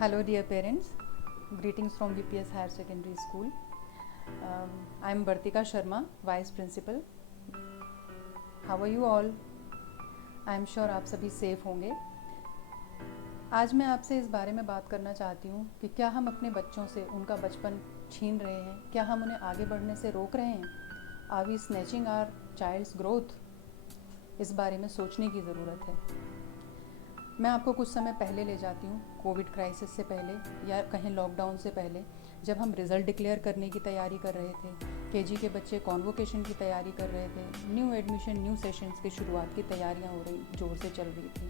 Hello, dear parents. Greetings from VPS Higher Secondary School. I am Bartika Sharma, Vice Principal. How are you all? I am sure आप सभी safe होंगे. आज मैं आपसे इस बारे में बात करना चाहती हूँ कि क्या हम अपने बच्चों से उनका बचपन छीन रहे हैं, क्या हम उन्हें आगे बढ़ने से रोक रहे हैं. Are we snatching our child's growth. इस बारे में सोचने की ज़रूरत है. मैं आपको कुछ समय पहले ले जाती हूँ, कोविड क्राइसिस से पहले या कहें लॉकडाउन से पहले, जब हम रिज़ल्ट डिक्लेयर करने की तैयारी कर रहे थे. केजी के बच्चे कॉन्वोकेशन की तैयारी कर रहे थे. न्यू एडमिशन, न्यू सेशंस की शुरुआत की तैयारियाँ हो रही, जोर से चल रही थी.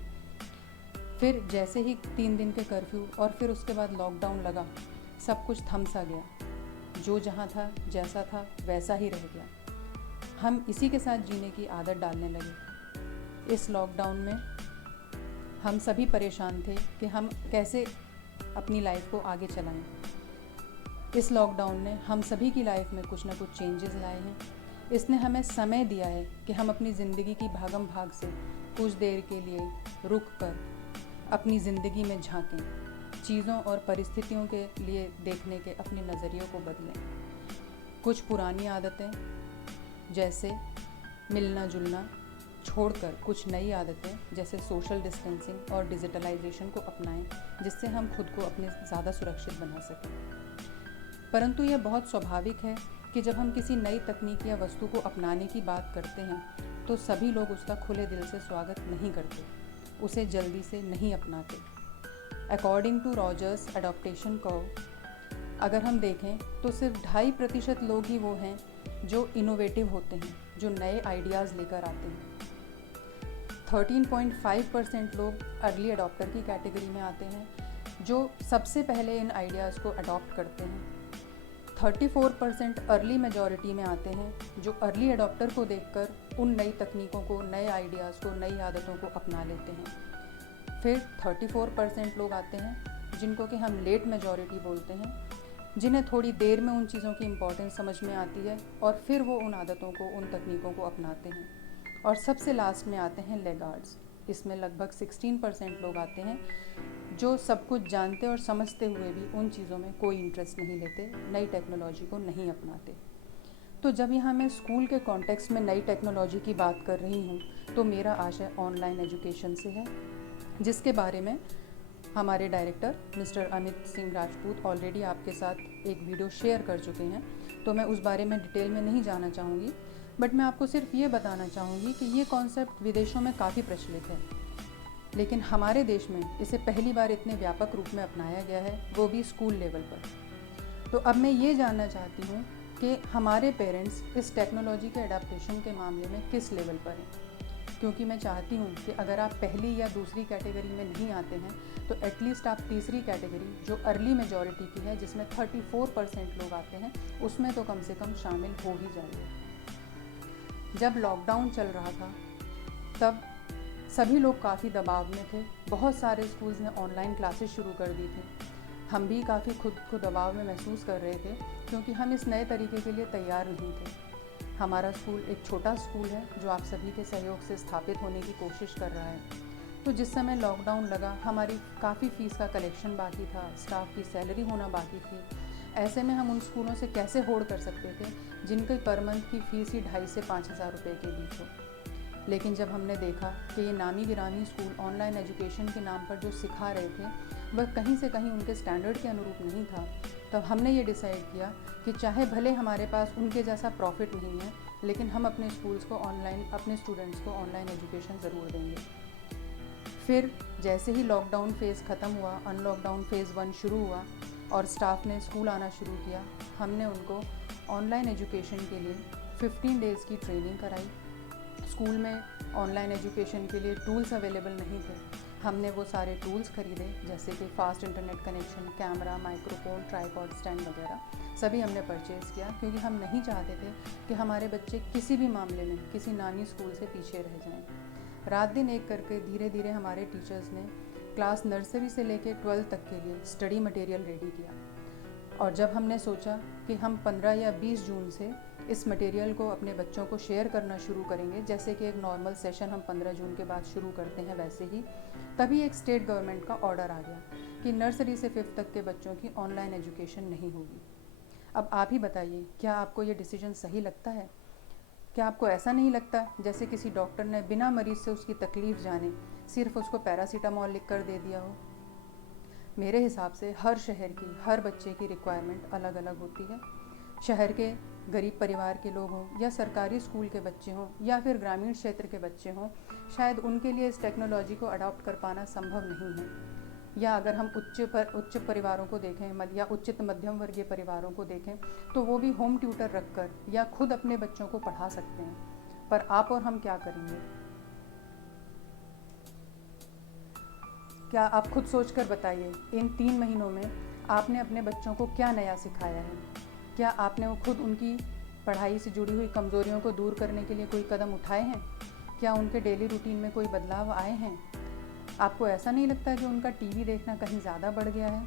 फिर जैसे ही 3 दिन के कर्फ्यू और फिर उसके बाद लॉकडाउन लगा, सब कुछ थम सा गया. जो जहाँ था, जैसा था, वैसा ही रह गया. हम इसी के साथ जीने की आदत डालने लगे. इस लॉकडाउन में हम सभी परेशान थे कि हम कैसे अपनी लाइफ को आगे चलाएं. इस लॉकडाउन ने हम सभी की लाइफ में कुछ ना कुछ चेंजेस लाए हैं. इसने हमें समय दिया है कि हम अपनी ज़िंदगी की भागम भाग से कुछ देर के लिए रुक कर अपनी ज़िंदगी में झांकें, चीज़ों और परिस्थितियों के लिए देखने के अपने नज़रियों को बदलें. कुछ पुरानी आदतें जैसे मिलना जुलना छोड़कर कुछ नई आदतें जैसे सोशल डिस्टेंसिंग और डिजिटलाइजेशन को अपनाएं, जिससे हम खुद को अपने ज़्यादा सुरक्षित बना सकें. परंतु यह बहुत स्वाभाविक है कि जब हम किसी नई तकनीक या वस्तु को अपनाने की बात करते हैं तो सभी लोग उसका खुले दिल से स्वागत नहीं करते, उसे जल्दी से नहीं अपनाते. According to Rogers adaptation curve, अगर हम देखें तो सिर्फ 2.5% लोग ही वो हैं जो इनोवेटिव होते हैं, जो नए आइडियाज़ लेकर आते हैं. 13.5% लोग अर्ली अडॉप्टर की कैटेगरी में आते हैं, जो सबसे पहले इन आइडियाज़ को अडॉप्ट करते हैं. 34% अर्ली मेजॉरिटी में आते हैं, जो अर्ली अडॉप्टर को देखकर उन नई तकनीकों को, नए आइडियाज़ को, नई आदतों को अपना लेते हैं. फिर 34% लोग आते हैं जिनको कि हम लेट मेजॉरिटी बोलते हैं, जिन्हें थोड़ी देर में उन चीज़ों की इम्पोर्टेंस समझ में आती है और फिर वो उन आदतों को, उन तकनीकों को अपनाते हैं. और सबसे लास्ट में आते हैं लेगार्ड्स. इसमें लगभग 16% लोग आते हैं जो सब कुछ जानते और समझते हुए भी उन चीज़ों में कोई इंटरेस्ट नहीं लेते, नई टेक्नोलॉजी को नहीं अपनाते. तो जब यहाँ मैं स्कूल के कॉन्टेक्स्ट में नई टेक्नोलॉजी की बात कर रही हूँ तो मेरा आशय ऑनलाइन एजुकेशन से है, जिसके बारे में हमारे director mister Amit Singh Rajput already आपके साथ एक वीडियो शेयर कर चुके हैं. तो मैं उस बारे में डिटेल में नहीं जाना चाहूँगी, बट मैं आपको सिर्फ ये बताना चाहूँगी कि ये कॉन्सेप्ट विदेशों में काफ़ी प्रचलित है, लेकिन हमारे देश में इसे पहली बार इतने व्यापक रूप में अपनाया गया है, वो भी स्कूल लेवल पर. तो अब मैं ये जानना चाहती हूँ कि हमारे पेरेंट्स इस टेक्नोलॉजी के अडेप्टेशन के मामले में किस लेवल पर हैं, क्योंकि मैं चाहती हूँ कि अगर आप पहली या दूसरी कैटेगरी में नहीं आते हैं तो एटलीस्ट आप तीसरी कैटेगरी, जो अर्ली मेजॉरिटी की है, जिसमें 34% लोग आते हैं, उसमें तो कम से कम शामिल हो ही जाइए. जब लॉकडाउन चल रहा था तब सभी लोग काफ़ी दबाव में थे. बहुत सारे स्कूल्स ने ऑनलाइन क्लासेस शुरू कर दी थी. हम भी काफ़ी खुद को दबाव में महसूस कर रहे थे, क्योंकि हम इस नए तरीके के लिए तैयार नहीं थे. हमारा स्कूल एक छोटा स्कूल है जो आप सभी के सहयोग से स्थापित होने की कोशिश कर रहा है. तो जिस समय लॉकडाउन लगा, हमारी काफ़ी फ़ीस का कलेक्शन बाकी था, स्टाफ की सैलरी होना बाकी थी. ऐसे में हम उन स्कूलों से कैसे होड़ कर सकते थे जिनकी पर मंथ की फ़ीस ही 2,500 से 5,000 रुपये के बीच हो. लेकिन जब हमने देखा कि ये नामी गिरामी स्कूल ऑनलाइन एजुकेशन के नाम पर जो सिखा रहे थे वह कहीं से कहीं उनके स्टैंडर्ड के अनुरूप नहीं था, तब हमने ये डिसाइड किया कि चाहे भले हमारे पास उनके जैसा प्रॉफिट नहीं है, लेकिन हम अपने स्कूल्स को ऑनलाइन, अपने स्टूडेंट्स को ऑनलाइन एजुकेशन ज़रूर देंगे. फिर जैसे ही लॉकडाउन फ़ेज़ ख़त्म हुआ, अनलॉकडाउन फ़ेज़ 1 शुरू हुआ और स्टाफ ने स्कूल आना शुरू किया, हमने उनको ऑनलाइन एजुकेशन के लिए 15 डेज़ की ट्रेनिंग कराई. स्कूल में ऑनलाइन एजुकेशन के लिए टूल्स अवेलेबल नहीं थे. हमने वो सारे टूल्स खरीदे, जैसे कि fast internet connection, camera, microphone, tripod stand वगैरह सभी हमने परचेज़ किया, क्योंकि हम नहीं चाहते थे कि हमारे बच्चे किसी भी मामले में किसी नामी स्कूल से पीछे रह जाएं. रात दिन एक करके धीरे धीरे हमारे टीचर्स ने क्लास नर्सरी से लेकर 12 तक के लिए स्टडी मटेरियल रेडी किया. और जब हमने सोचा कि हम 15 या 20 जून से इस मटेरियल को अपने बच्चों को शेयर करना शुरू करेंगे, जैसे कि एक नॉर्मल सेशन हम 15 जून के बाद शुरू करते हैं वैसे ही, तभी एक स्टेट गवर्नमेंट का ऑर्डर आ गया कि नर्सरी से 5th तक के बच्चों की ऑनलाइन एजुकेशन नहीं होगी। अब आप ही बताइए, क्या आपको ये डिसीजन सही लगता है? क्या आपको ऐसा नहीं लगता जैसे किसी डॉक्टर ने बिना मरीज़ से उसकी तकलीफ़ जाने सिर्फ उसको पैरासीटामॉल लिख कर दे दिया हो? मेरे हिसाब से हर शहर की हर बच्चे की रिक्वायरमेंट अलग अलग होती है। शहर के गरीब परिवार के लोग हों या सरकारी स्कूल के बच्चे हों या फिर ग्रामीण क्षेत्र के बच्चे हों, शायद उनके लिए इस टेक्नोलॉजी को अडॉप्ट कर पाना संभव नहीं है। या अगर हम उच्च परिवारों को देखें या उच्चित मध्यम वर्गीय परिवारों को देखें, तो वो भी होम ट्यूटर रखकर या खुद अपने बच्चों को पढ़ा सकते हैं। पर आप और हम क्या करेंगे? क्या आप खुद सोच कर बताइए, इन 3 महीनों में आपने अपने बच्चों को क्या नया सिखाया है? क्या आपने वो खुद उनकी पढ़ाई से जुड़ी हुई कमज़ोरियों को दूर करने के लिए कोई कदम उठाए हैं? क्या उनके डेली रूटीन में कोई बदलाव आए हैं? आपको ऐसा नहीं लगता कि उनका टीवी देखना कहीं ज़्यादा बढ़ गया है?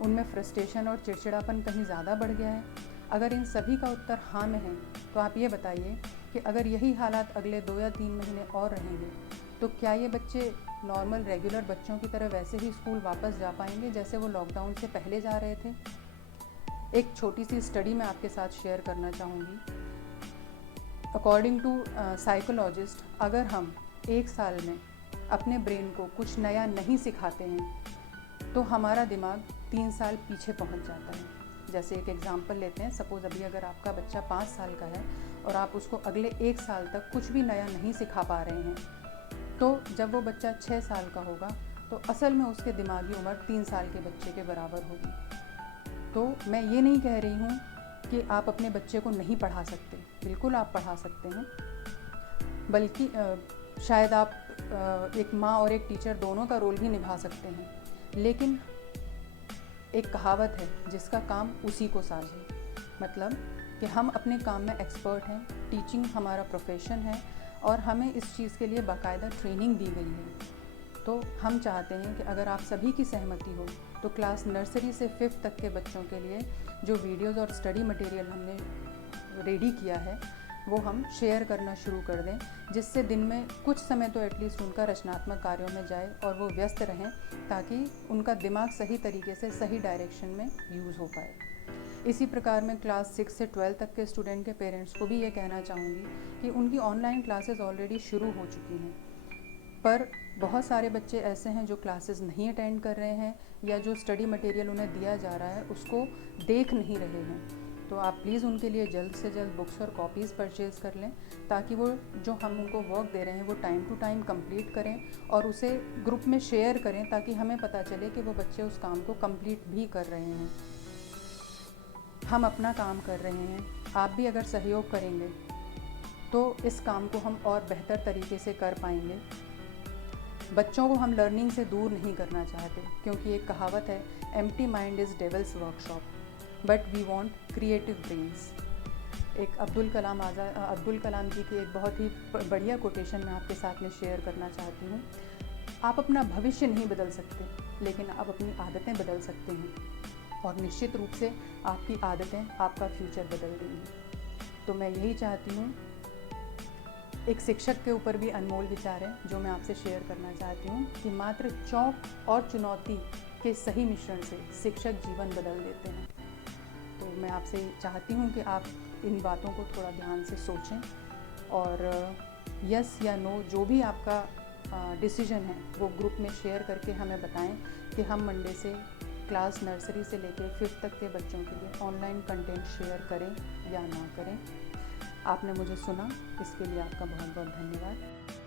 उनमें फ्रस्ट्रेशन और चिड़चिड़ापन कहीं ज़्यादा बढ़ गया है? अगर इन सभी का उत्तर हाँ में है, तो आप ये बताइए कि अगर यही हालात अगले 2 या 3 महीने और रहेंगे, तो क्या ये बच्चे नॉर्मल रेगुलर बच्चों की तरह वैसे ही स्कूल वापस जा पाएंगे जैसे वो लॉकडाउन से पहले जा रहे थे? एक छोटी सी स्टडी मैं आपके साथ शेयर करना चाहूँगी। अकॉर्डिंग टू साइकोलॉजिस्ट, अगर हम 1 साल में अपने ब्रेन को कुछ नया नहीं सिखाते हैं तो हमारा दिमाग 3 साल पीछे पहुंच जाता है। जैसे एक एग्जांपल लेते हैं, सपोज़ अभी अगर आपका बच्चा 5 साल का है और आप उसको अगले 1 साल तक कुछ भी नया नहीं सिखा पा रहे हैं, तो जब वो बच्चा 6 साल का होगा तो असल में उसके दिमागी उम्र 3 साल के बच्चे के बराबर होगी। तो मैं ये नहीं कह रही हूँ कि आप अपने बच्चे को नहीं पढ़ा सकते, बिल्कुल आप पढ़ा सकते हैं, बल्कि शायद आप एक माँ और एक टीचर दोनों का रोल भी निभा सकते हैं। लेकिन एक कहावत है, जिसका काम उसी को साझे, मतलब कि हम अपने काम में एक्सपर्ट हैं, टीचिंग हमारा प्रोफेशन है और हमें इस चीज़ के लिए बाकायदा ट्रेनिंग दी गई है। तो हम चाहते हैं कि अगर आप सभी की सहमति हो तो क्लास नर्सरी से 5th तक के बच्चों के लिए जो वीडियोज़ और स्टडी मटेरियल हमने रेडी किया है वो हम शेयर करना शुरू कर दें, जिससे दिन में कुछ समय तो एटलीस्ट उनका रचनात्मक कार्यों में जाए और वो व्यस्त रहें, ताकि उनका दिमाग सही तरीके से सही डायरेक्शन में यूज़ हो पाए। इसी प्रकार मैं क्लास 6 से 12 तक के स्टूडेंट के पेरेंट्स को भी ये कहना चाहूँगी कि उनकी ऑनलाइन क्लासेस ऑलरेडी शुरू हो चुकी हैं, पर बहुत सारे बच्चे ऐसे हैं जो क्लासेस नहीं अटेंड कर रहे हैं या जो स्टडी मटेरियल उन्हें दिया जा रहा है उसको देख नहीं रहे हैं। तो आप प्लीज़ उनके लिए जल्द से जल्द बुक्स और कॉपीज़ परचेज़ कर लें, ताकि वो जो हम उनको वर्क दे रहे हैं वो टाइम टू टाइम कंप्लीट करें और उसे ग्रुप में शेयर करें, ताकि हमें पता चले कि वो बच्चे उस काम को कंप्लीट भी कर रहे हैं। हम अपना काम कर रहे हैं, आप भी अगर सहयोग करेंगे तो इस काम को हम और बेहतर तरीके से कर पाएंगे। बच्चों को हम लर्निंग से दूर नहीं करना चाहते, क्योंकि एक कहावत है, empty mind is devil's workshop but we want creative brains. एक अब्दुल कलाम जी की एक बहुत ही बढ़िया कोटेशन मैं आपके साथ में शेयर करना चाहती हूँ। आप अपना भविष्य नहीं बदल सकते, लेकिन आप अपनी आदतें बदल सकते हैं, और निश्चित रूप से आपकी आदतें आपका फ्यूचर बदल देंगी। तो मैं यही चाहती हूँ, एक शिक्षक के ऊपर भी अनमोल विचार है जो मैं आपसे शेयर करना चाहती हूँ, कि मात्र चौक और चुनौती के सही मिश्रण से शिक्षक जीवन बदल देते हैं। तो मैं आपसे चाहती हूँ कि आप इन बातों को थोड़ा ध्यान से सोचें और यस या नो जो भी आपका डिसीजन है वो ग्रुप में शेयर करके हमें बताएं कि हम मंडे से क्लास नर्सरी से लेकर 5th तक के बच्चों के लिए ऑनलाइन कंटेंट शेयर करें या ना करें। आपने मुझे सुना, इसके लिए आपका बहुत बहुत धन्यवाद।